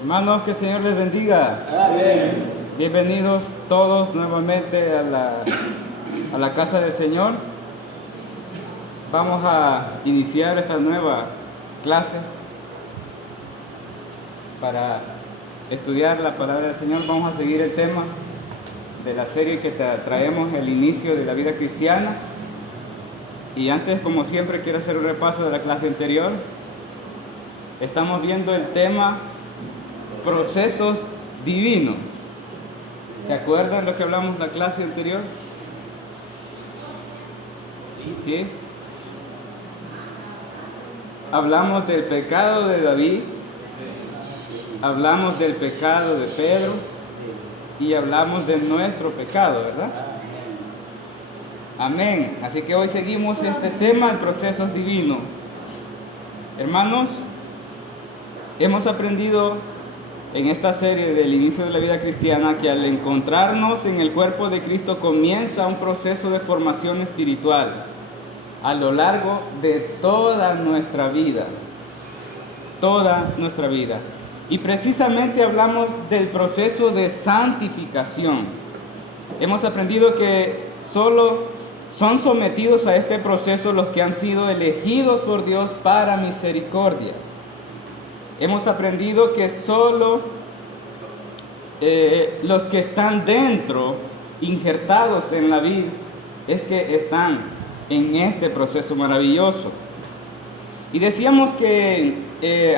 Hermanos, que el Señor les bendiga. Amén. Bienvenidos todos nuevamente a la casa del Señor. Vamos a iniciar esta nueva clase para estudiar la palabra del Señor. Vamos a seguir el tema de la serie que traemos, el inicio de la vida cristiana. Y antes, como siempre, quiero hacer un repaso de la clase anterior. Estamos viendo el tema procesos divinos. ¿Se acuerdan lo que hablamos en la clase anterior? ¿Sí? Hablamos del pecado de David, hablamos del pecado de Pedro y hablamos de nuestro pecado, ¿verdad? Amén. Así que hoy seguimos este tema de procesos divinos. Hermanos, hemos aprendido en esta serie del inicio de la vida cristiana que al encontrarnos en el cuerpo de Cristo comienza un proceso de formación espiritual a lo largo de toda nuestra vida. Toda nuestra vida. Y precisamente hablamos del proceso de santificación. Hemos aprendido que solo son sometidos a este proceso los que han sido elegidos por Dios para misericordia. Hemos aprendido que solo los que están dentro, injertados en la vid, es que están en este proceso maravilloso. Y decíamos que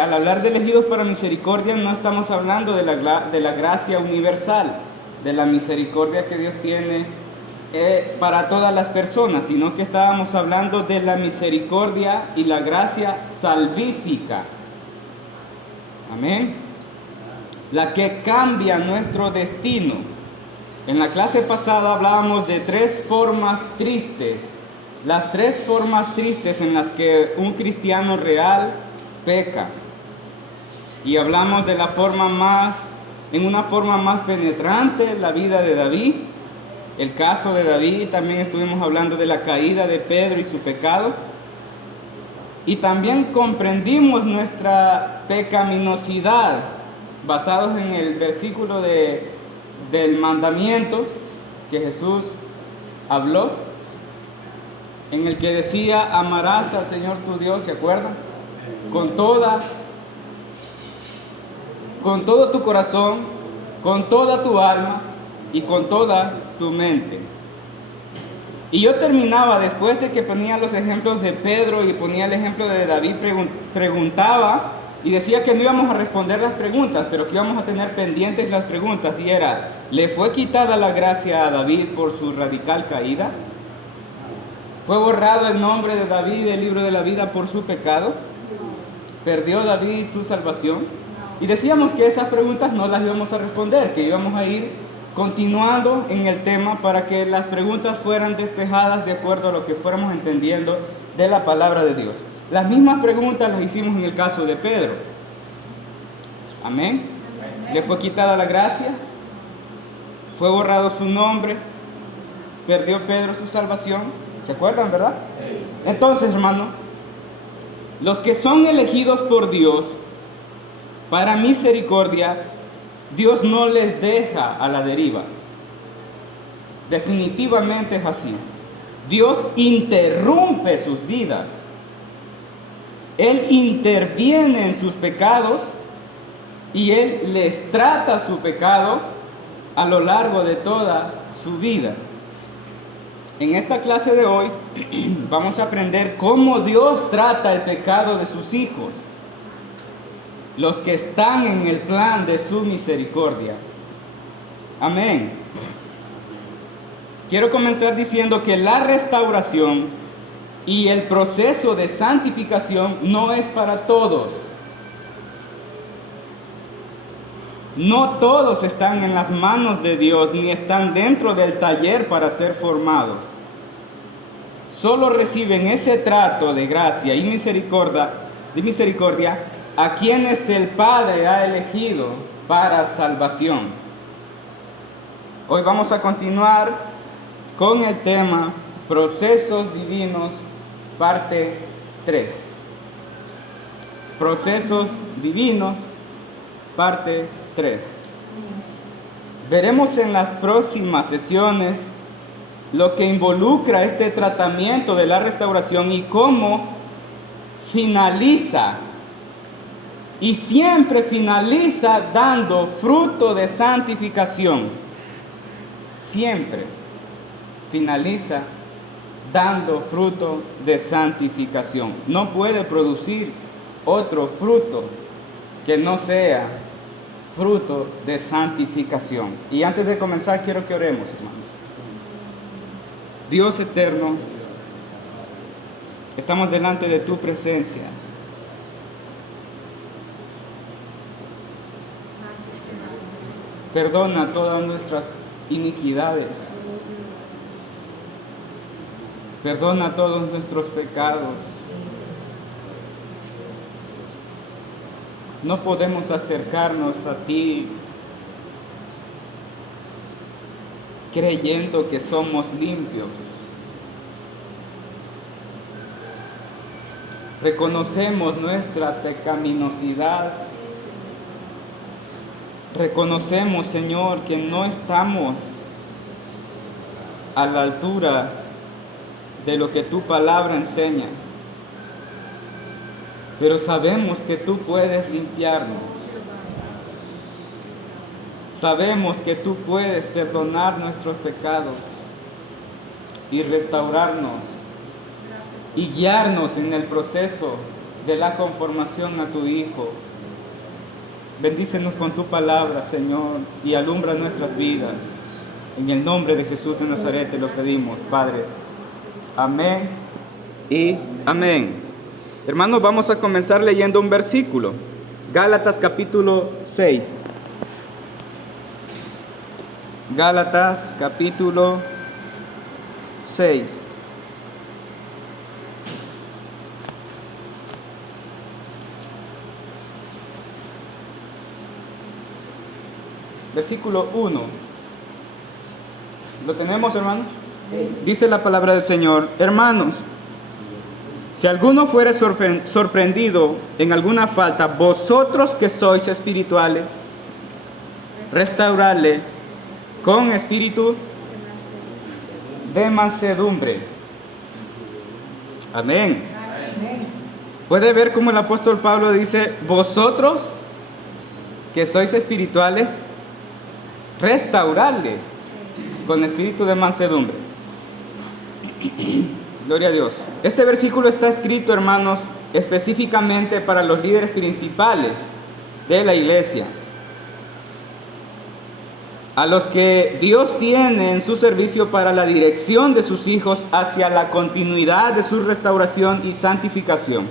al hablar de elegidos para misericordia no estamos hablando de la gracia universal, de la misericordia que Dios tiene para todas las personas, sino que estábamos hablando de la misericordia y la gracia salvífica. Amén. La que cambia nuestro destino. En la clase pasada hablábamos de tres formas tristes. Las tres formas tristes en las que un cristiano real peca. Y hablamos de en una forma más penetrante, la vida de David. El caso de David, también estuvimos hablando de la caída de Pedro y su pecado. Y también comprendimos nuestra pecaminosidad, basados en el versículo del mandamiento que Jesús habló, en el que decía: amarás al Señor tu Dios, ¿se acuerdan? Con todo tu corazón, con toda tu alma y con toda tu mente. Y yo terminaba, después de que ponía los ejemplos de Pedro y ponía el ejemplo de David, preguntaba y decía que no íbamos a responder las preguntas, pero que íbamos a tener pendientes las preguntas. Y era: ¿le fue quitada la gracia a David por su radical caída? ¿Fue borrado el nombre de David del libro de la vida por su pecado? ¿Perdió David su salvación? Y decíamos que esas preguntas no las íbamos a responder, que íbamos a ir continuando en el tema para que las preguntas fueran despejadas de acuerdo a lo que fuéramos entendiendo de la palabra de Dios. Las mismas preguntas las hicimos en el caso de Pedro. Amén. ¿Le fue quitada la gracia? ¿Fue borrado su nombre? ¿Perdió Pedro su salvación? ¿Se acuerdan, verdad? Entonces, hermano, los que son elegidos por Dios para misericordia, Dios no les deja a la deriva. Definitivamente es así. Dios interrumpe sus vidas. Él interviene en sus pecados y Él les trata su pecado a lo largo de toda su vida. En esta clase de hoy vamos a aprender cómo Dios trata el pecado de sus hijos, los que están en el plan de su misericordia. Amén. Quiero comenzar diciendo que la restauración y el proceso de santificación no es para todos. No todos están en las manos de Dios ni están dentro del taller para ser formados. Solo reciben ese trato de gracia y misericordia a quienes el Padre ha elegido para salvación. Hoy vamos a continuar con el tema Procesos Divinos, parte 3. Procesos Divinos, parte 3. Veremos en las próximas sesiones lo que involucra este tratamiento de la restauración y cómo finaliza. Y siempre finaliza dando fruto de santificación. Siempre finaliza dando fruto de santificación. No puede producir otro fruto que no sea fruto de santificación. Y antes de comenzar quiero que oremos, hermanos. Dios eterno, estamos delante de tu presencia. Perdona todas nuestras iniquidades. Perdona todos nuestros pecados. No podemos acercarnos a ti creyendo que somos limpios. Reconocemos nuestra pecaminosidad. Reconocemos, Señor, que no estamos a la altura de lo que tu palabra enseña. Pero sabemos que tú puedes limpiarnos. Sabemos que tú puedes perdonar nuestros pecados y restaurarnos y guiarnos en el proceso de la conformación a tu Hijo. Bendícenos con tu palabra, Señor, y alumbra nuestras vidas. En el nombre de Jesús de Nazaret te lo pedimos, Padre. Amén y amén. Hermanos, vamos a comenzar leyendo un versículo. Gálatas capítulo 6. Gálatas capítulo 6. Versículo 1. ¿Lo tenemos, hermanos? Dice la palabra del Señor: hermanos, si alguno fuere sorprendido en alguna falta, vosotros que sois espirituales, restauradle con espíritu de mansedumbre. Amén. Puede ver cómo el apóstol Pablo dice: vosotros que sois espirituales, restauradle con espíritu de mansedumbre. Gloria a Dios. Este versículo está escrito, hermanos, específicamente para los líderes principales de la iglesia, a los que Dios tiene en su servicio para la dirección de sus hijos hacia la continuidad de su restauración y santificación.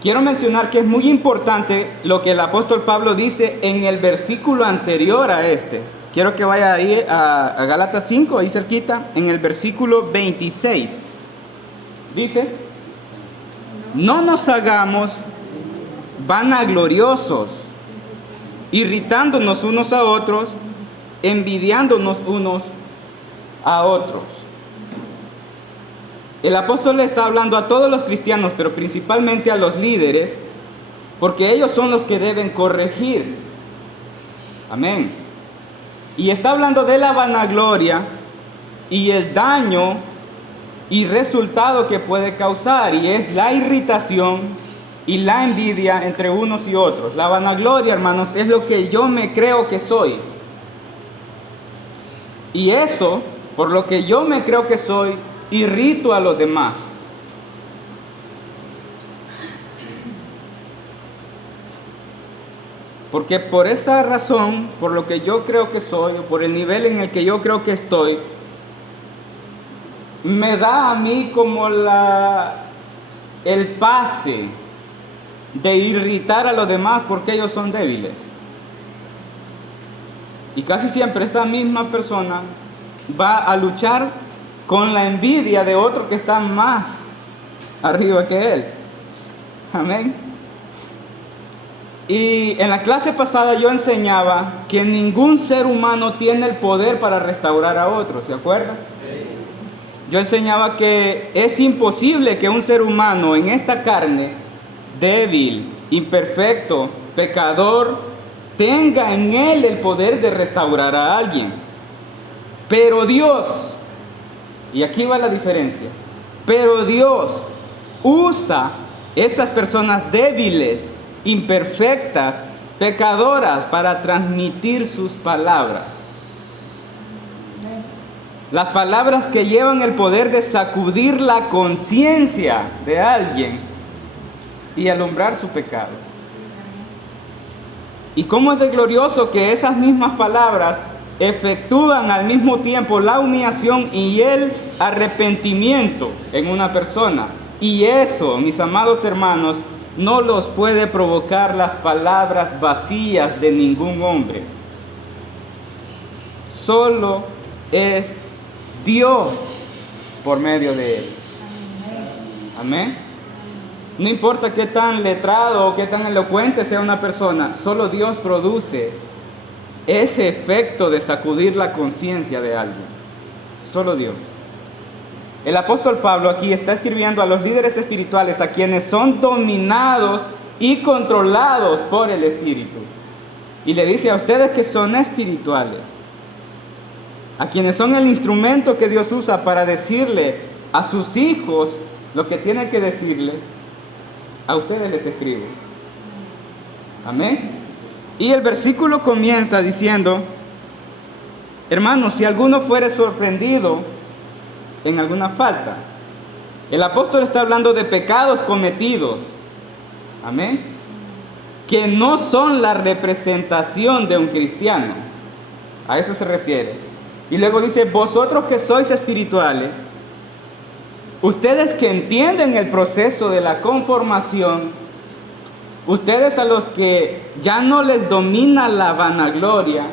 Quiero mencionar que es muy importante lo que el apóstol Pablo dice en el versículo anterior a este. Quiero que vaya ahí a Gálatas 5, ahí cerquita, en el versículo 26. Dice: no nos hagamos vanagloriosos, irritándonos unos a otros, envidiándonos unos a otros. El apóstol le está hablando a todos los cristianos, pero principalmente a los líderes, porque ellos son los que deben corregir. Amén. Y está hablando de la vanagloria y el daño y resultado que puede causar, y es la irritación y la envidia entre unos y otros. La vanagloria, hermanos, es lo que yo me creo que soy. Y eso, por lo que yo me creo que soy, irrito a los demás. Porque por esa razón, por lo que yo creo que soy, o por el nivel en el que yo creo que estoy, me da a mí como el pase de irritar a los demás porque ellos son débiles. Y casi siempre esta misma persona va a luchar con la envidia de otro que está más arriba que él. Amén. Y en la clase pasada yo enseñaba que ningún ser humano tiene el poder para restaurar a otro, ¿se acuerdan? Sí. Yo enseñaba que es imposible que un ser humano en esta carne, débil, imperfecto, pecador, tenga en él el poder de restaurar a alguien. Pero Dios, y aquí va la diferencia, pero Dios usa esas personas débiles, imperfectas, pecadoras para transmitir sus palabras. Las palabras que llevan el poder de sacudir la conciencia de alguien y alumbrar su pecado. Y cómo es de glorioso que esas mismas palabras efectúan al mismo tiempo la humillación y el arrepentimiento en una persona. Y eso, mis amados hermanos, no los puede provocar las palabras vacías de ningún hombre. Solo es Dios por medio de él. Amén. No importa qué tan letrado o qué tan elocuente sea una persona, solo Dios produce ese efecto de sacudir la conciencia de alguien. Solo Dios. El apóstol Pablo aquí está escribiendo a los líderes espirituales, a quienes son dominados y controlados por el Espíritu. Y le dice a ustedes que son espirituales, a quienes son el instrumento que Dios usa para decirle a sus hijos lo que tienen que decirle, a ustedes les escribo. Amén. Y el versículo comienza diciendo: hermanos, si alguno fuere sorprendido en alguna falta. El apóstol está hablando de pecados cometidos. Amén. Que no son la representación de un cristiano. A eso se refiere. Y luego dice: vosotros que sois espirituales, ustedes que entienden el proceso de la conformación, ustedes a los que ya no les domina la vanagloria,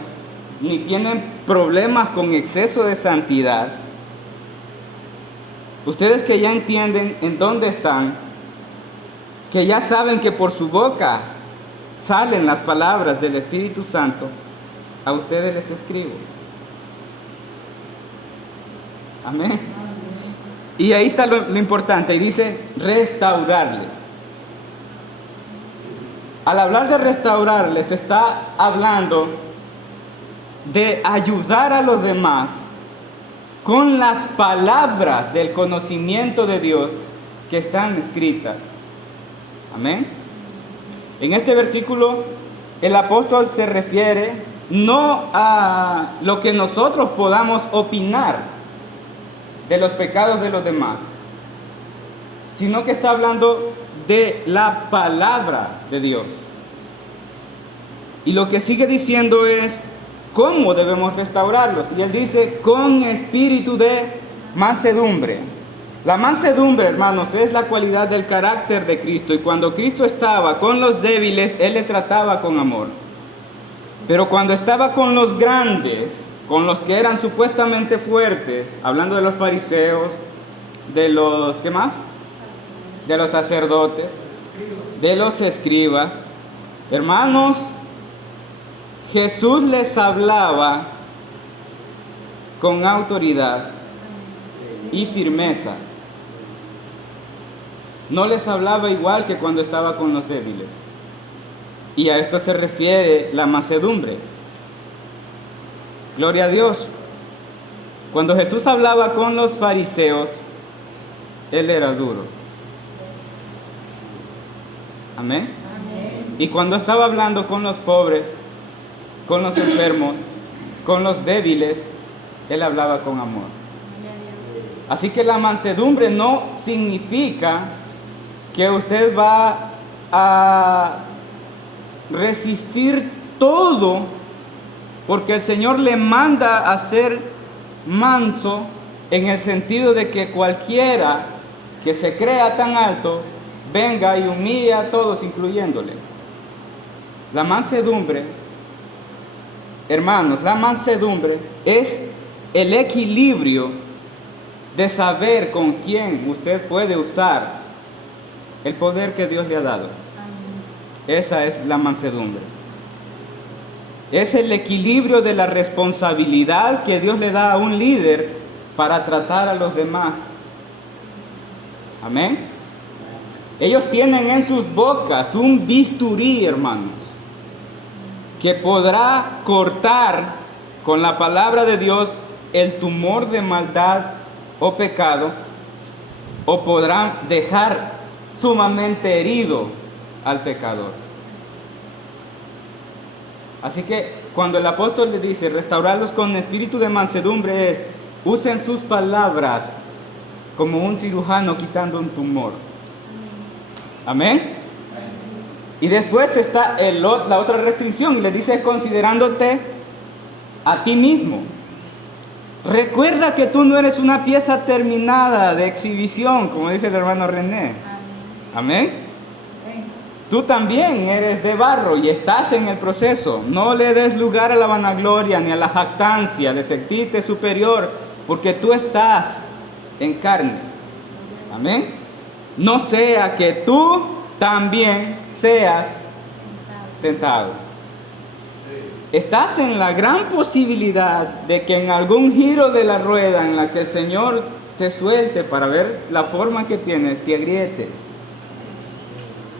ni tienen problemas con exceso de santidad, ustedes que ya entienden en dónde están, que ya saben que por su boca salen las palabras del Espíritu Santo, a ustedes les escribo. Amén. Y ahí está lo importante, y dice restaurarles. Al hablar de restaurarles, está hablando de ayudar a los demás con las palabras del conocimiento de Dios que están escritas. Amén. En este versículo, el apóstol se refiere no a lo que nosotros podamos opinar de los pecados de los demás, sino que está hablando de la palabra de Dios. Y lo que sigue diciendo es cómo debemos restaurarlos. Y él dice: con espíritu de mansedumbre. La mansedumbre, hermanos, es la cualidad del carácter de Cristo. Y cuando Cristo estaba con los débiles, Él le trataba con amor. Pero cuando estaba con los grandes, con los que eran supuestamente fuertes, hablando de los fariseos, de los, ¿qué más? De los sacerdotes, de los escribas, hermanos, Jesús les hablaba con autoridad y firmeza. No les hablaba igual que cuando estaba con los débiles. Y a esto se refiere la mansedumbre. Gloria a Dios. Cuando Jesús hablaba con los fariseos, Él era duro. Amén. Y cuando estaba hablando con los pobres, con los enfermos, con los débiles, Él hablaba con amor. Así que la mansedumbre no significa que usted va a resistir todo, porque el Señor le manda a ser manso en el sentido de que cualquiera que se crea tan alto venga y humille a todos, incluyéndole. La mansedumbre, hermanos, la mansedumbre es el equilibrio de saber con quién usted puede usar el poder que Dios le ha dado. Esa es la mansedumbre. Es el equilibrio de la responsabilidad que Dios le da a un líder para tratar a los demás. Amén. Ellos tienen en sus bocas un bisturí, hermanos. que podrá cortar con la palabra de Dios el tumor de maldad o pecado, o podrá dejar sumamente herido al pecador. Así que cuando el apóstol le dice restaurarlos con espíritu de mansedumbre, es usen sus palabras como un cirujano quitando un tumor. Amén. Y después está la otra restricción, y le dice considerándote a ti mismo. Recuerda que tú no eres una pieza terminada de exhibición, como dice el hermano René. Amén. Tú también eres de barro y estás en el proceso. No le des lugar a la vanagloria ni a la jactancia de sentirte superior, porque tú estás en carne. Amén. No sea que tú también seas tentado. Estás en la gran posibilidad de que en algún giro de la rueda en la que el Señor te suelte para ver la forma que tienes, te agrietes.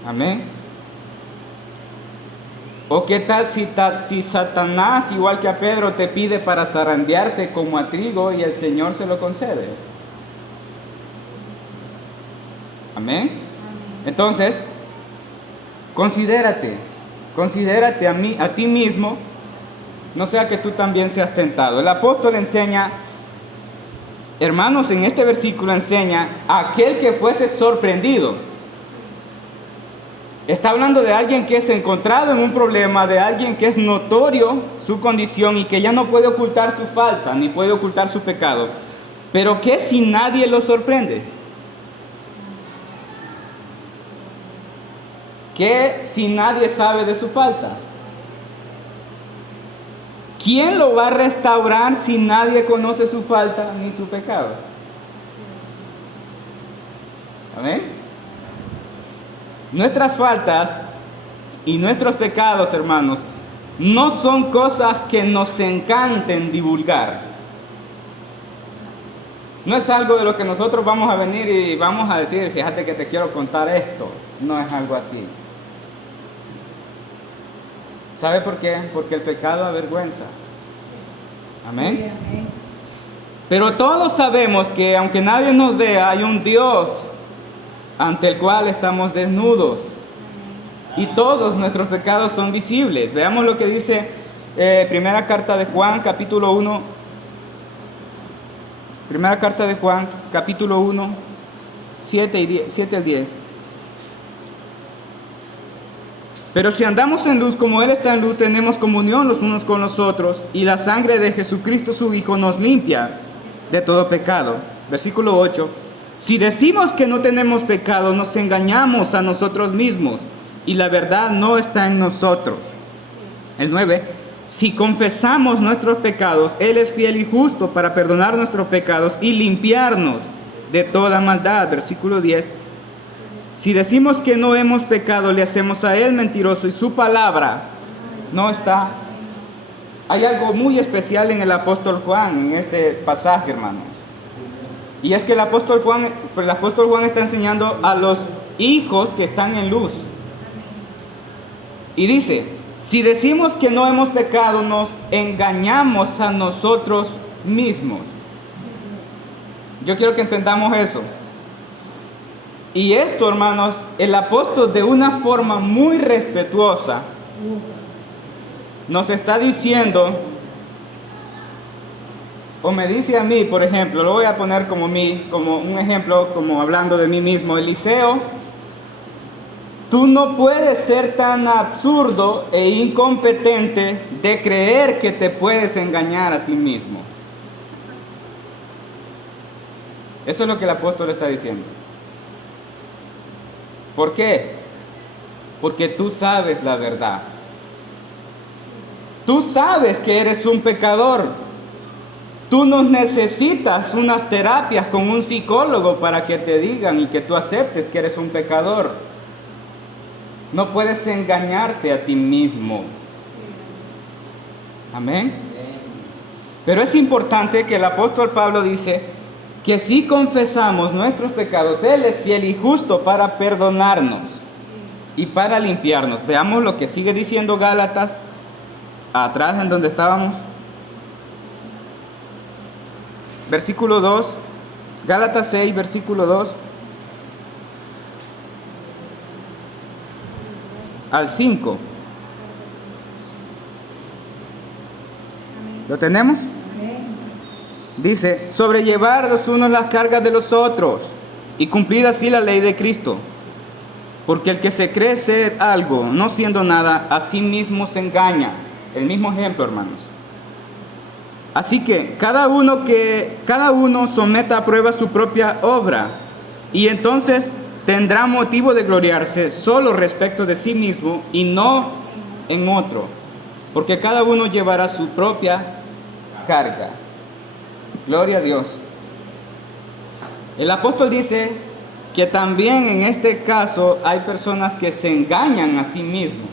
Amén. ¿O qué tal si Satanás, igual que a Pedro, te pide para zarandearte como a trigo y el Señor se lo concede? Amén. Entonces, considérate a ti mismo, no sea que tú también seas tentado. El apóstol enseña, hermanos, en este versículo enseña a aquel que fuese sorprendido. Está hablando de alguien que es encontrado en un problema, de alguien que es notorio su condición y que ya no puede ocultar su falta, ni puede ocultar su pecado. Pero ¿qué si nadie lo sorprende? ¿Qué si nadie sabe de su falta? ¿Quién lo va a restaurar si nadie conoce su falta ni su pecado? ¿Amén? Nuestras faltas y nuestros pecados, hermanos, no son cosas que nos encanten divulgar. No es algo de lo que nosotros vamos a venir y vamos a decir, fíjate que te quiero contar esto. No es algo así. ¿Sabe por qué? Porque el pecado avergüenza. Amén. Pero todos sabemos que aunque nadie nos vea, hay un Dios ante el cual estamos desnudos. Y todos nuestros pecados son visibles. Veamos lo que dice primera carta de Juan, capítulo 1. Primera carta de Juan, capítulo 1, 7 al 10. Pero si andamos en luz como Él está en luz, tenemos comunión los unos con los otros, y la sangre de Jesucristo su Hijo nos limpia de todo pecado. Versículo 8. Si decimos que no tenemos pecado, nos engañamos a nosotros mismos, y la verdad no está en nosotros. El 9. Si confesamos nuestros pecados, Él es fiel y justo para perdonar nuestros pecados y limpiarnos de toda maldad. Versículo 10. Si decimos que no hemos pecado, le hacemos a Él mentiroso y su palabra no está. Hay algo muy especial en el apóstol Juan, en este pasaje, hermanos. Y es que el apóstol Juan está enseñando a los hijos que están en luz. Y dice, si decimos que no hemos pecado, nos engañamos a nosotros mismos. Yo quiero que entendamos eso. Y esto, hermanos, el apóstol de una forma muy respetuosa nos está diciendo, o me dice a mí, por ejemplo, lo voy a poner como un ejemplo, como hablando de mí mismo. Eliseo, tú no puedes ser tan absurdo e incompetente de creer que te puedes engañar a ti mismo. Eso es lo que el apóstol está diciendo. ¿Por qué? Porque tú sabes la verdad. Tú sabes que eres un pecador. Tú no necesitas unas terapias con un psicólogo para que te digan y que tú aceptes que eres un pecador. No puedes engañarte a ti mismo. Amén. Pero es importante que el apóstol Pablo dice que si confesamos nuestros pecados, Él es fiel y justo para perdonarnos y para limpiarnos. Veamos lo que sigue diciendo Gálatas, atrás en donde estábamos. Versículo 2, Gálatas 6, versículo 2 al 5. ¿Lo tenemos? Dice, sobrellevar los unos las cargas de los otros y cumplir así la ley de Cristo. Porque el que se cree ser algo, no siendo nada, a sí mismo se engaña. El mismo ejemplo, hermanos. Así que cada uno someta a prueba su propia obra, y entonces tendrá motivo de gloriarse solo respecto de sí mismo y no en otro, porque cada uno llevará su propia carga. Gloria a Dios. El apóstol dice que también en este caso hay personas que se engañan a sí mismos.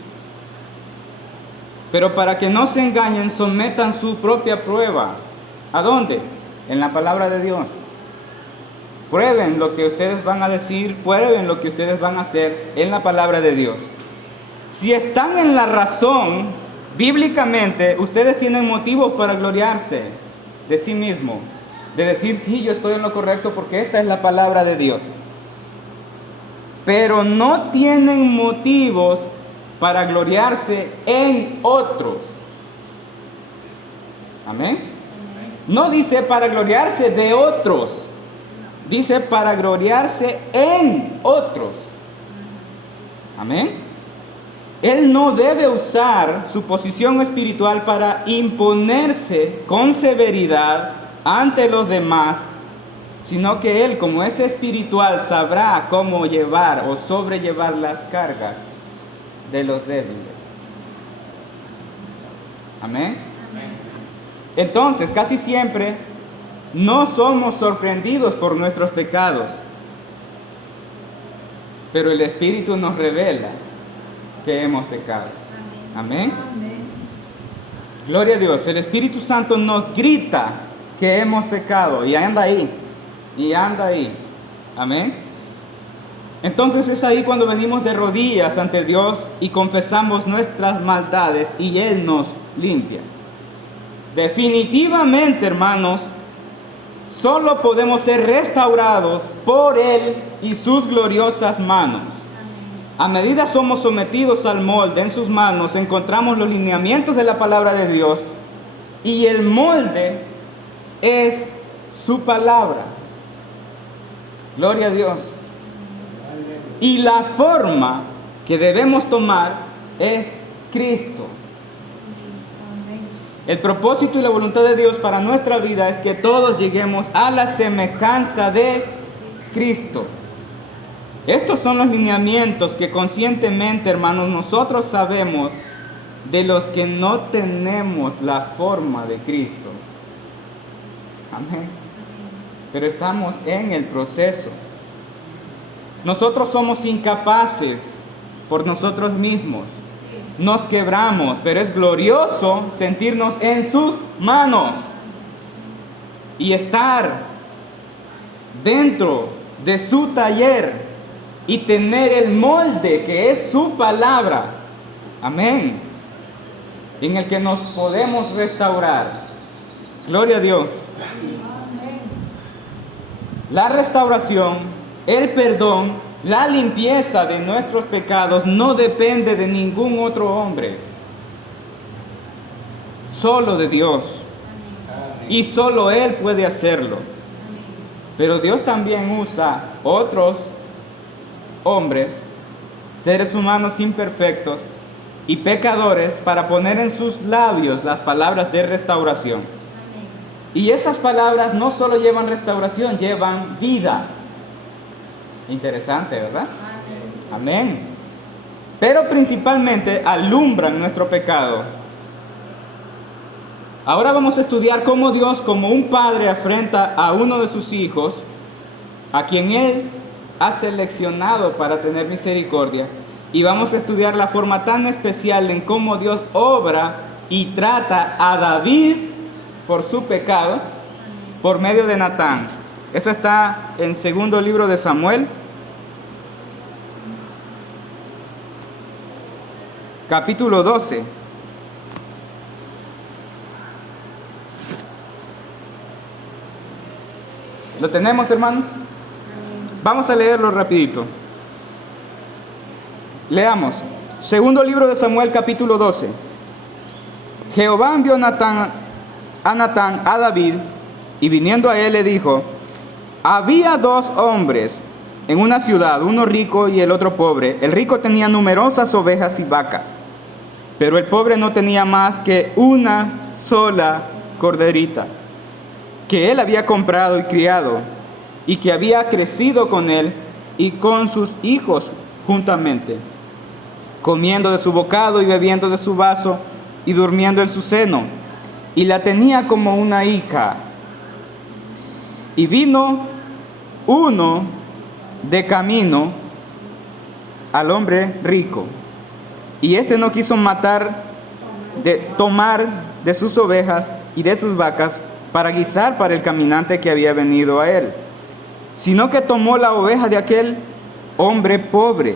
Pero para que no se engañen, sometan su propia prueba. ¿A dónde? En la palabra de Dios. Prueben lo que ustedes van a decir, prueben lo que ustedes van a hacer en la palabra de Dios. Si están en la razón, bíblicamente, ustedes tienen motivos para gloriarse de sí mismos. De decir, sí, yo estoy en lo correcto porque esta es la palabra de Dios. Pero no tienen motivos para gloriarse en otros. Amén. No dice para gloriarse de otros, dice para gloriarse en otros. Amén. Él no debe usar su posición espiritual para imponerse con severidad ante los demás, sino que él, como es espiritual, sabrá cómo llevar o sobrellevar las cargas de los débiles. Amén. Entonces, casi siempre no somos sorprendidos por nuestros pecados, pero el Espíritu nos revela que hemos pecado. Amén. Gloria a Dios. El Espíritu Santo nos grita que hemos pecado y anda ahí, y anda ahí. Amén. Entonces es ahí cuando venimos de rodillas ante Dios y confesamos nuestras maldades y Él nos limpia. Definitivamente, hermanos, solo podemos ser restaurados por Él y sus gloriosas manos. A medida somos sometidos al molde en sus manos, encontramos los lineamientos de la palabra de Dios y el molde es su palabra. Gloria a Dios. Y la forma que debemos tomar es Cristo. El propósito y la voluntad de Dios para nuestra vida es que todos lleguemos a la semejanza de Cristo. Estos son los lineamientos que conscientemente, hermanos, nosotros sabemos de los que no tenemos la forma de Cristo. Amén. Pero estamos en el proceso. Nosotros somos incapaces por nosotros mismos. Nos quebramos, pero es glorioso sentirnos en sus manos y estar dentro de su taller y tener el molde que es su palabra. Amén. En el que nos podemos restaurar. Gloria a Dios. La restauración, el perdón, la limpieza de nuestros pecados no depende de ningún otro hombre. Solo de Dios. Y solo Él puede hacerlo. Pero Dios también usa otros hombres, seres humanos imperfectos y pecadores para poner en sus labios las palabras de restauración. Y esas palabras no solo llevan restauración, llevan vida. Interesante, ¿verdad? Amén. Pero principalmente alumbran nuestro pecado. Ahora vamos a estudiar cómo Dios, como un padre, afrenta a uno de sus hijos, a quien Él ha seleccionado para tener misericordia. Y vamos a estudiar la forma tan especial en cómo Dios obra y trata a David por su pecado por medio de Natán. Eso está en segundo libro de Samuel, capítulo 12. ¿Lo tenemos, hermanos? Vamos a leerlo rapidito. Leamos. Segundo libro de Samuel, capítulo 12. Jehová envió a Natán a David, y viniendo a él le dijo: había dos hombres en una ciudad, uno rico y el otro pobre. El rico tenía numerosas ovejas y vacas, pero el pobre no tenía más que una sola corderita, que él había comprado y criado, y que había crecido con él y con sus hijos juntamente, comiendo de su bocado y bebiendo de su vaso y durmiendo en su seno, y la tenía como una hija. Y vino uno de camino al hombre rico, y éste no quiso tomar de sus ovejas y de sus vacas para guisar para el caminante que había venido a él, sino que tomó la oveja de aquel hombre pobre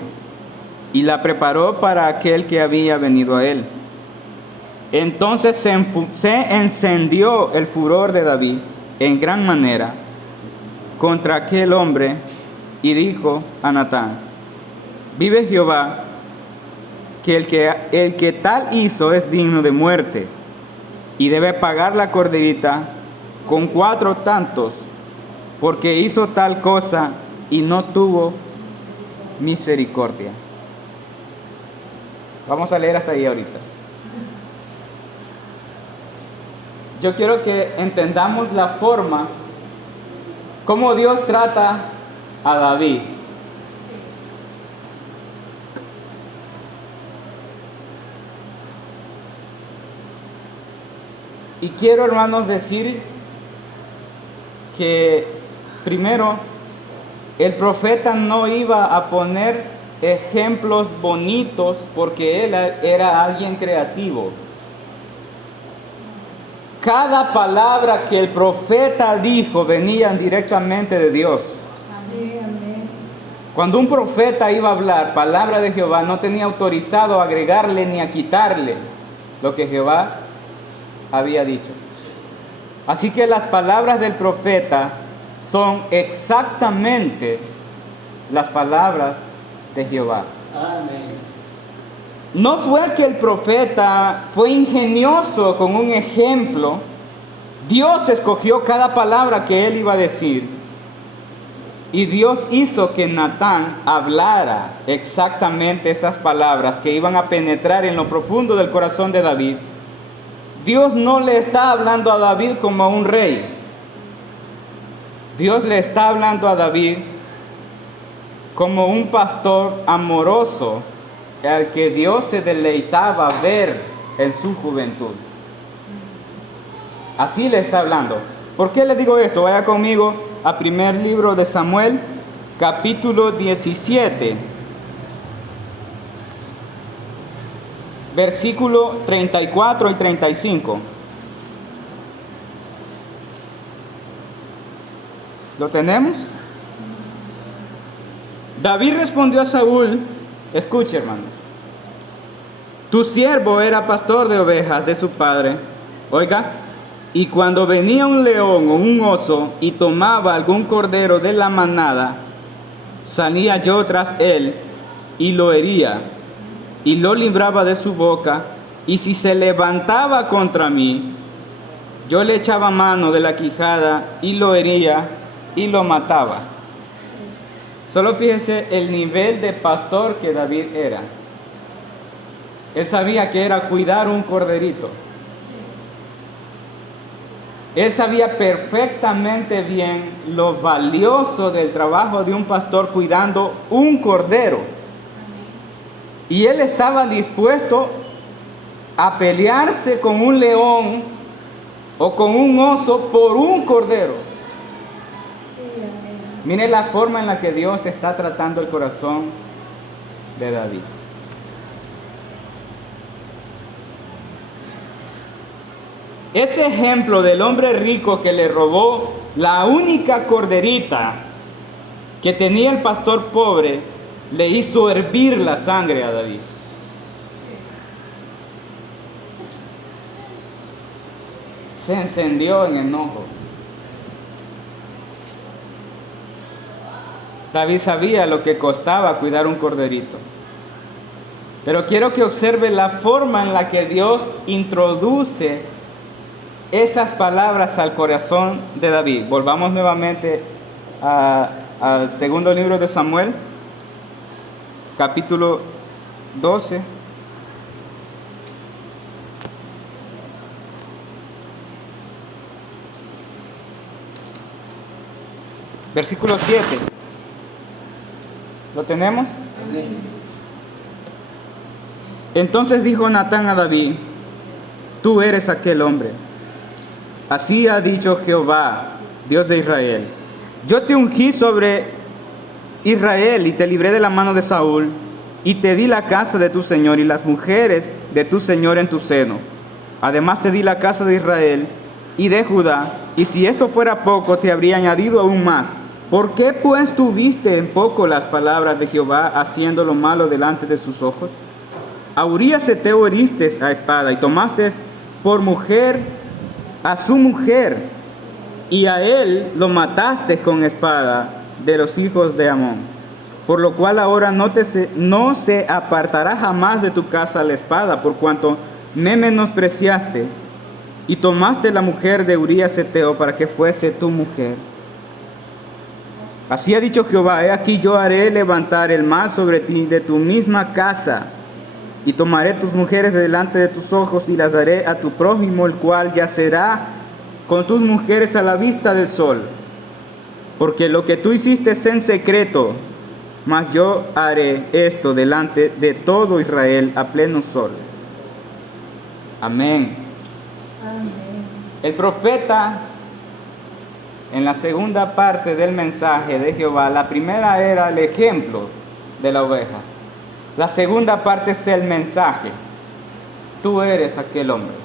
y la preparó para aquel que había venido a él. Entonces se encendió el furor de David en gran manera contra aquel hombre, y dijo a Natán: vive Jehová, que el que tal hizo es digno de muerte, y debe pagar la corderita con 4 tantos, porque hizo tal cosa y no tuvo misericordia. Vamos a leer hasta ahí ahorita. Yo quiero que entendamos la forma como Dios trata a David. Y quiero, hermanos, decir que primero, el profeta no iba a poner ejemplos bonitos porque él era alguien creativo. Cada palabra que el profeta dijo venían directamente de Dios. Cuando un profeta iba a hablar palabra de Jehová, no tenía autorizado a agregarle ni a quitarle lo que Jehová había dicho. Así que las palabras del profeta son exactamente las palabras de Jehová. Amén. No fue que el profeta fue ingenioso con un ejemplo. Dios escogió cada palabra que él iba a decir, y Dios hizo que Natán hablara exactamente esas palabras que iban a penetrar en lo profundo del corazón de David. Dios no le está hablando a David como a un rey. Dios le está hablando a David como un pastor amoroso al que Dios se deleitaba ver en su juventud. Así le está hablando. ¿Por qué le digo esto? Vaya conmigo a primer libro de Samuel, capítulo 17, versículo 34 y 35. ¿Lo tenemos? David respondió a Saúl: escuche, hermanos, tu siervo era pastor de ovejas de su padre. Oiga, y cuando venía un león o un oso y tomaba algún cordero de la manada, salía yo tras él y lo hería y lo libraba de su boca, y si se levantaba contra mí, yo le echaba mano de la quijada y lo hería y lo mataba. Solo fíjense el nivel de pastor que David era. Él sabía que era cuidar un corderito. Él sabía perfectamente bien lo valioso del trabajo de un pastor cuidando un cordero. Y él estaba dispuesto a pelearse con un león o con un oso por un cordero. Mire la forma en la que Dios está tratando el corazón de David. Ese ejemplo del hombre rico que le robó la única corderita que tenía el pastor pobre le hizo hervir la sangre a David. Se encendió en enojo. David sabía lo que costaba cuidar un corderito. Pero quiero que observe la forma en la que Dios introduce esas palabras al corazón de David. Volvamos nuevamente al segundo libro de Samuel, capítulo 12. Versículo 7. ¿Lo tenemos? Entonces dijo Natán a David: tú eres aquel hombre. Así ha dicho Jehová, Dios de Israel: yo te ungí sobre Israel y te libré de la mano de Saúl, y te di la casa de tu señor y las mujeres de tu señor en tu seno. Además te di la casa de Israel y de Judá, y si esto fuera poco, te habría añadido aún más. ¿Por qué pues tuviste en poco las palabras de Jehová, haciendo lo malo delante de sus ojos? A Urías Heteo heriste a espada, y tomaste por mujer a su mujer, y a él lo mataste con espada de los hijos de Amón. Por lo cual ahora no se apartará jamás de tu casa la espada, por cuanto me menospreciaste, y tomaste la mujer de Urías Heteo para que fuese tu mujer. Así ha dicho Jehová: he aquí yo haré levantar el mal sobre ti de tu misma casa, y tomaré tus mujeres de delante de tus ojos, y las daré a tu prójimo, el cual yacerá con tus mujeres a la vista del sol. Porque lo que tú hiciste es en secreto, mas yo haré esto delante de todo Israel a pleno sol. Amén. Amén. El profeta, en la segunda parte del mensaje de Jehová, la primera era el ejemplo de la oveja. La segunda parte es el mensaje. Tú eres aquel hombre.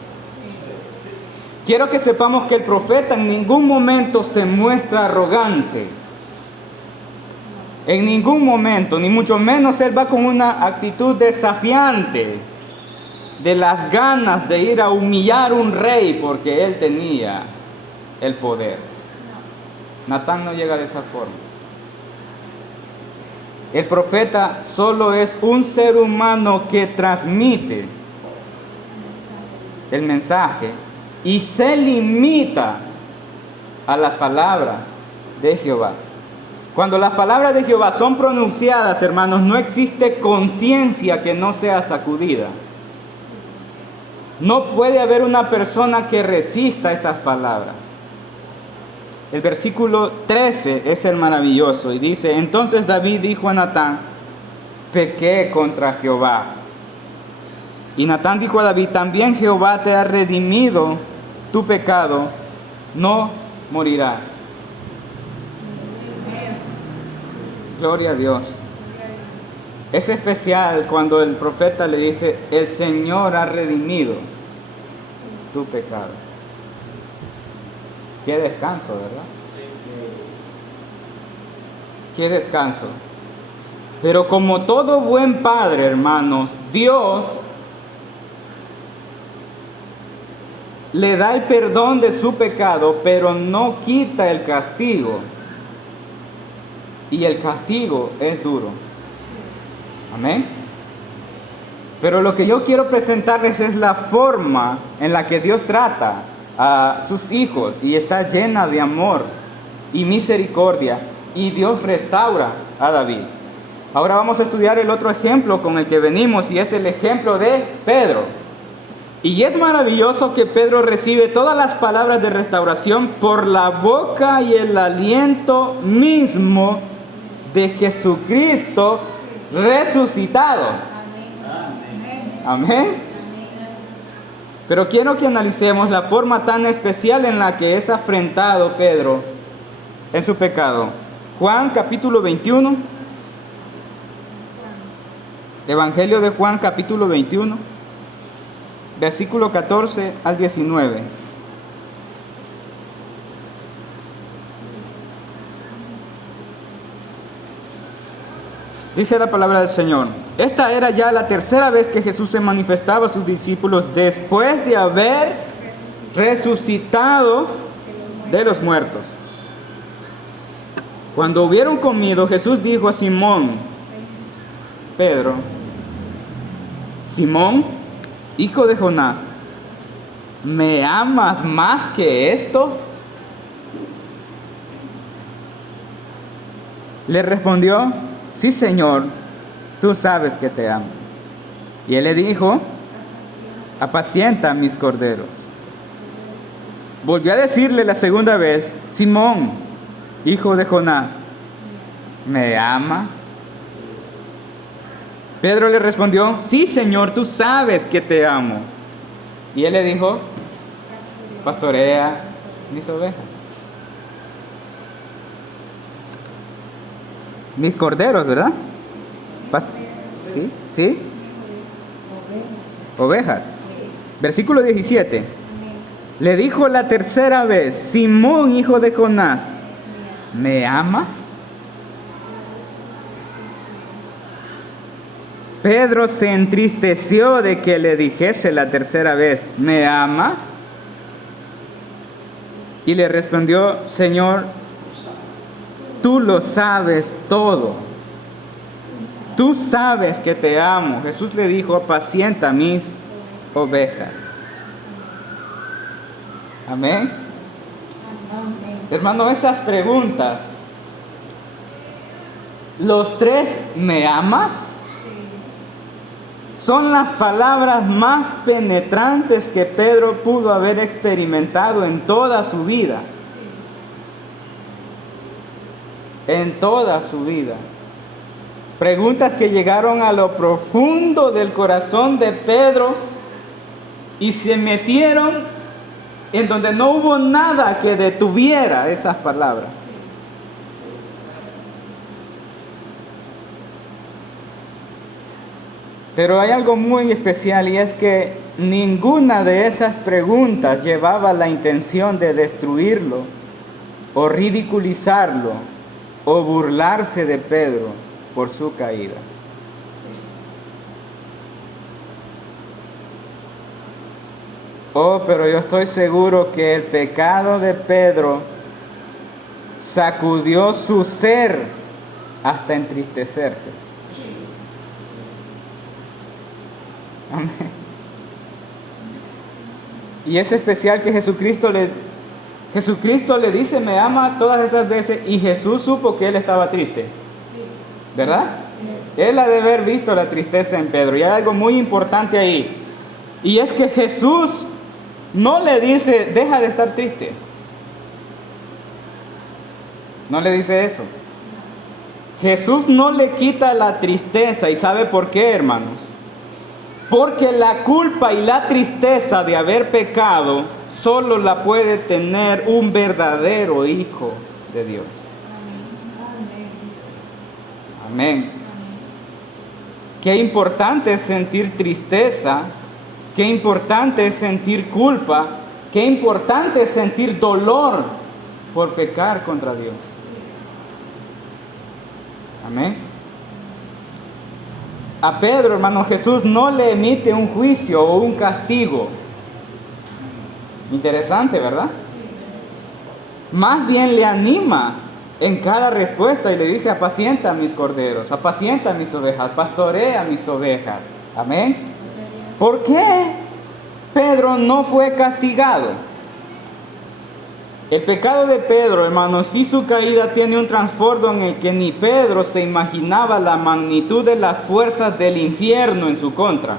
Quiero que sepamos que el profeta en ningún momento se muestra arrogante. En ningún momento, ni mucho menos él va con una actitud desafiante, de las ganas de ir a humillar a un rey porque él tenía el poder. Natán no llega de esa forma. El profeta solo es un ser humano que transmite el mensaje y se limita a las palabras de Jehová. Cuando las palabras de Jehová son pronunciadas, hermanos, no existe conciencia que no sea sacudida. No puede haber una persona que resista esas palabras. El versículo 13 es el maravilloso y dice: entonces David dijo a Natán: pequé contra Jehová. Y Natán dijo a David: también Jehová te ha redimido tu pecado, no morirás. Gloria a Dios. Es especial cuando el profeta le dice: el Señor ha redimido tu pecado. Qué descanso, ¿verdad? Qué descanso. Pero como todo buen padre, hermanos, Dios le da el perdón de su pecado, pero no quita el castigo. Y el castigo es duro. Amén. Pero lo que yo quiero presentarles es la forma en la que Dios trata a sus hijos, y está llena de amor y misericordia, y Dios restaura a David. Ahora vamos a estudiar el otro ejemplo con el que venimos, y es el ejemplo de Pedro. Y es maravilloso que Pedro recibe todas las palabras de restauración por la boca y el aliento mismo de Jesucristo resucitado. Amén. Pero quiero que analicemos la forma tan especial en la que es afrentado Pedro en su pecado. Juan capítulo 21. Evangelio de Juan capítulo 21, versículo 14 al 19. Dice la palabra del Señor: esta era ya la tercera vez que Jesús se manifestaba a sus discípulos después de haber resucitado de los muertos. Cuando hubieron comido, Jesús dijo a Simón, Pedro, Simón, hijo de Jonás, ¿me amas más que estos? Le respondió, sí, Señor, tú sabes que te amo. Y él le dijo, apacienta mis corderos. Volvió a decirle la segunda vez, Simón, hijo de Jonás, ¿me amas? Pedro le respondió, sí, Señor, tú sabes que te amo. Y él le dijo, pastorea mis ovejas. Mis corderos, ¿verdad? ¿Sí? ¿Sí? Ovejas. Versículo 17. Le dijo la tercera vez, Simón, hijo de Jonás, ¿me amas? Pedro se entristeció de que le dijese la tercera vez, ¿me amas? Y le respondió, Señor, tú lo sabes todo. Tú sabes que te amo. Jesús le dijo, apacienta mis ovejas. Amén. Hermano, esas preguntas, los tres, ¿me amas? Son las palabras más penetrantes que Pedro pudo haber experimentado en toda su vida. En toda su vida. Preguntas que llegaron a lo profundo del corazón de Pedro y se metieron en donde no hubo nada que detuviera esas palabras. Pero hay algo muy especial y es que ninguna de esas preguntas llevaba la intención de destruirlo o ridiculizarlo o burlarse de Pedro por su caída. Oh, pero yo estoy seguro que el pecado de Pedro sacudió su ser hasta entristecerse. Amén. Y es especial que Jesucristo le dice, me ama todas esas veces, y Jesús supo que él estaba triste. ¿Verdad? Él ha de haber visto la tristeza en Pedro. Y hay algo muy importante ahí. Y es que Jesús no le dice, deja de estar triste. No le dice eso. Jesús no le quita la tristeza. ¿Y sabe por qué, hermanos? Porque la culpa y la tristeza de haber pecado solo la puede tener un verdadero hijo de Dios. Amén. Qué importante es sentir tristeza, qué importante es sentir culpa, qué importante es sentir dolor por pecar contra Dios. Amén. A Pedro, hermano, Jesús no le emite un juicio o un castigo. Interesante, ¿verdad? Más bien le anima en cada respuesta y le dice, apacienta mis corderos, apacienta mis ovejas, pastorea mis ovejas. Amén. ¿Por qué Pedro no fue castigado? El pecado de Pedro, hermanos, y su caída tiene un trasfondo en el que ni Pedro se imaginaba la magnitud de las fuerzas del infierno en su contra.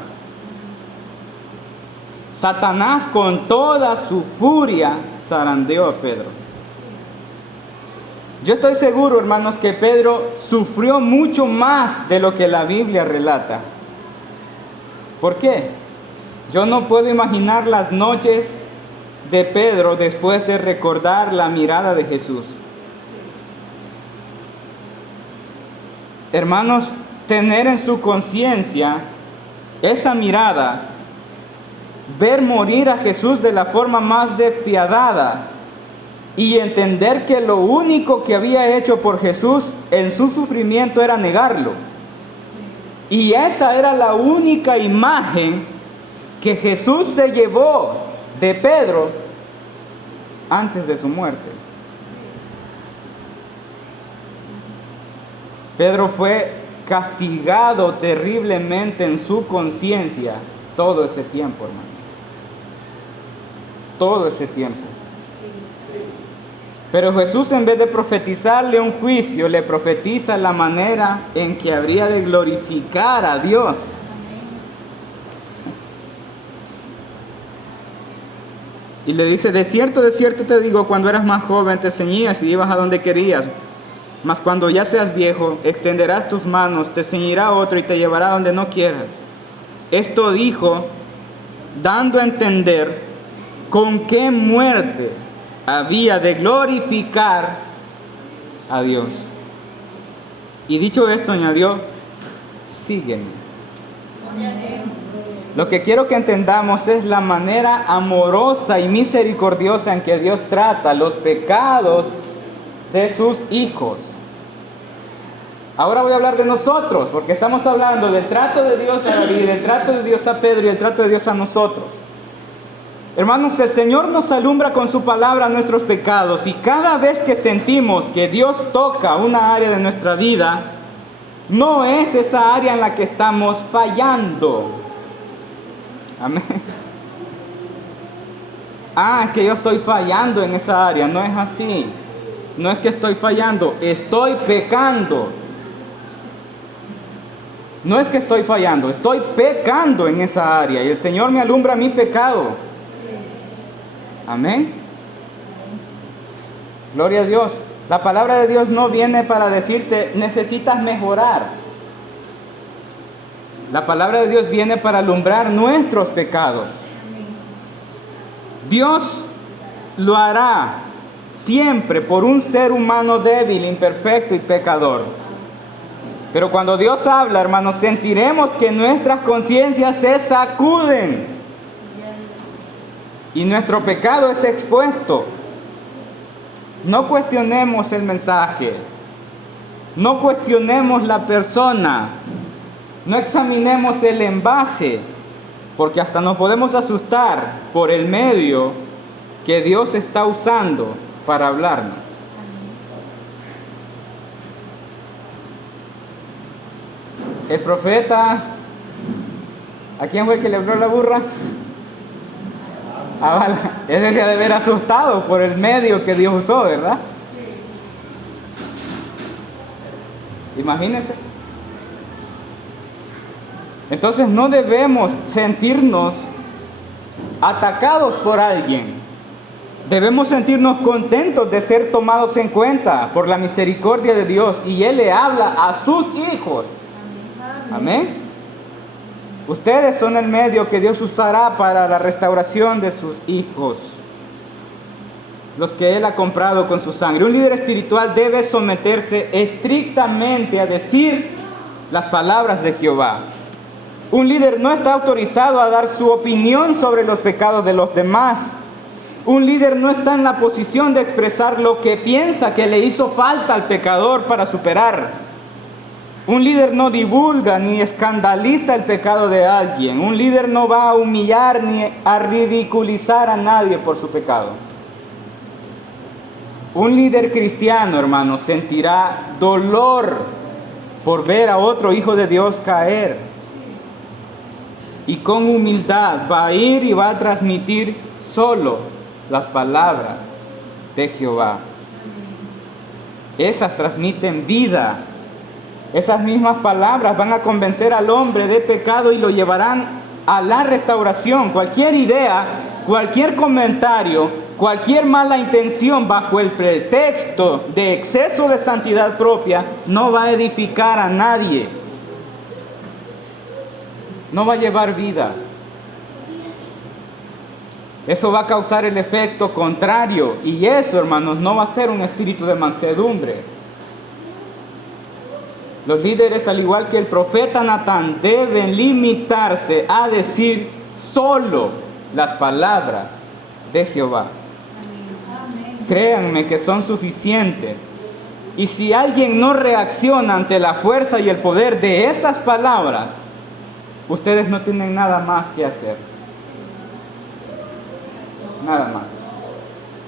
Satanás con toda su furia zarandeó a Pedro. Yo estoy seguro, hermanos, que Pedro sufrió mucho más de lo que la Biblia relata. ¿Por qué? Yo no puedo imaginar las noches de Pedro después de recordar la mirada de Jesús. Hermanos, tener en su conciencia esa mirada, ver morir a Jesús de la forma más despiadada y entender que lo único que había hecho por Jesús en su sufrimiento era negarlo. Y esa era la única imagen que Jesús se llevó de Pedro antes de su muerte. Pedro fue castigado terriblemente en su conciencia todo ese tiempo, hermano. Todo ese tiempo. Pero Jesús, en vez de profetizarle un juicio, le profetiza la manera en que habría de glorificar a Dios. Y le dice: de cierto te digo, cuando eras más joven te ceñías y ibas a donde querías. Mas cuando ya seas viejo, extenderás tus manos, te ceñirá otro y te llevará donde no quieras. Esto dijo, dando a entender con qué muerte había de glorificar a Dios. Y dicho esto, añadió: sígueme. Lo que quiero que entendamos es la manera amorosa y misericordiosa en que Dios trata los pecados de sus hijos. Ahora voy a hablar de nosotros, porque estamos hablando del trato de Dios a David, del trato de Dios a Pedro y el trato de Dios a nosotros. Hermanos, el Señor nos alumbra con su palabra nuestros pecados, y cada vez que sentimos que Dios toca una área de nuestra vida, no es esa área en la que estamos fallando. Amén. Es que yo estoy fallando en esa área. No es así. No es que estoy fallando, estoy pecando. No es que estoy fallando, estoy pecando en esa área. Y el Señor me alumbra mi pecado. Amén. Gloria a Dios. La palabra de Dios no viene para decirte necesitas mejorar. La palabra de Dios viene para alumbrar nuestros pecados. Dios lo hará siempre por un ser humano débil, imperfecto y pecador. Pero cuando Dios habla, hermanos, sentiremos que nuestras conciencias se sacuden y nuestro pecado es expuesto. No cuestionemos el mensaje, no cuestionemos la persona, no examinemos el envase, porque hasta nos podemos asustar por el medio que Dios está usando para hablarnos. El profeta, ¿a quién fue el que le habló la burra? A Balaam. Él debería de haber asustado por el medio que Dios usó, ¿verdad? Imagínense. Entonces no debemos sentirnos atacados por alguien. Debemos sentirnos contentos de ser tomados en cuenta por la misericordia de Dios. Y Él le habla a sus hijos. Amén. Ustedes son el medio que Dios usará para la restauración de sus hijos, los que Él ha comprado con su sangre. Un líder espiritual debe someterse estrictamente a decir las palabras de Jehová. Un líder no está autorizado a dar su opinión sobre los pecados de los demás. Un líder no está en la posición de expresar lo que piensa que le hizo falta al pecador para superar. Un líder no divulga ni escandaliza el pecado de alguien. Un líder no va a humillar ni a ridiculizar a nadie por su pecado. Un líder cristiano, hermano, sentirá dolor por ver a otro hijo de Dios caer. Y con humildad va a ir y va a transmitir solo las palabras de Jehová. Esas transmiten vida. Esas mismas palabras van a convencer al hombre de pecado y lo llevarán a la restauración. Cualquier idea, cualquier comentario, cualquier mala intención bajo el pretexto de exceso de santidad propia no va a edificar a nadie. No va a llevar vida. Eso va a causar el efecto contrario. Y eso, hermanos, no va a ser un espíritu de mansedumbre. Los líderes, al igual que el profeta Natán, deben limitarse a decir solo las palabras de Jehová. Créanme que son suficientes. Y si alguien no reacciona ante la fuerza y el poder de esas palabras, ustedes no tienen nada más que hacer. Nada más.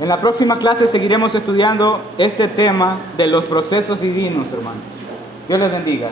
En la próxima clase seguiremos estudiando este tema de los procesos divinos, hermanos. Dios les bendiga.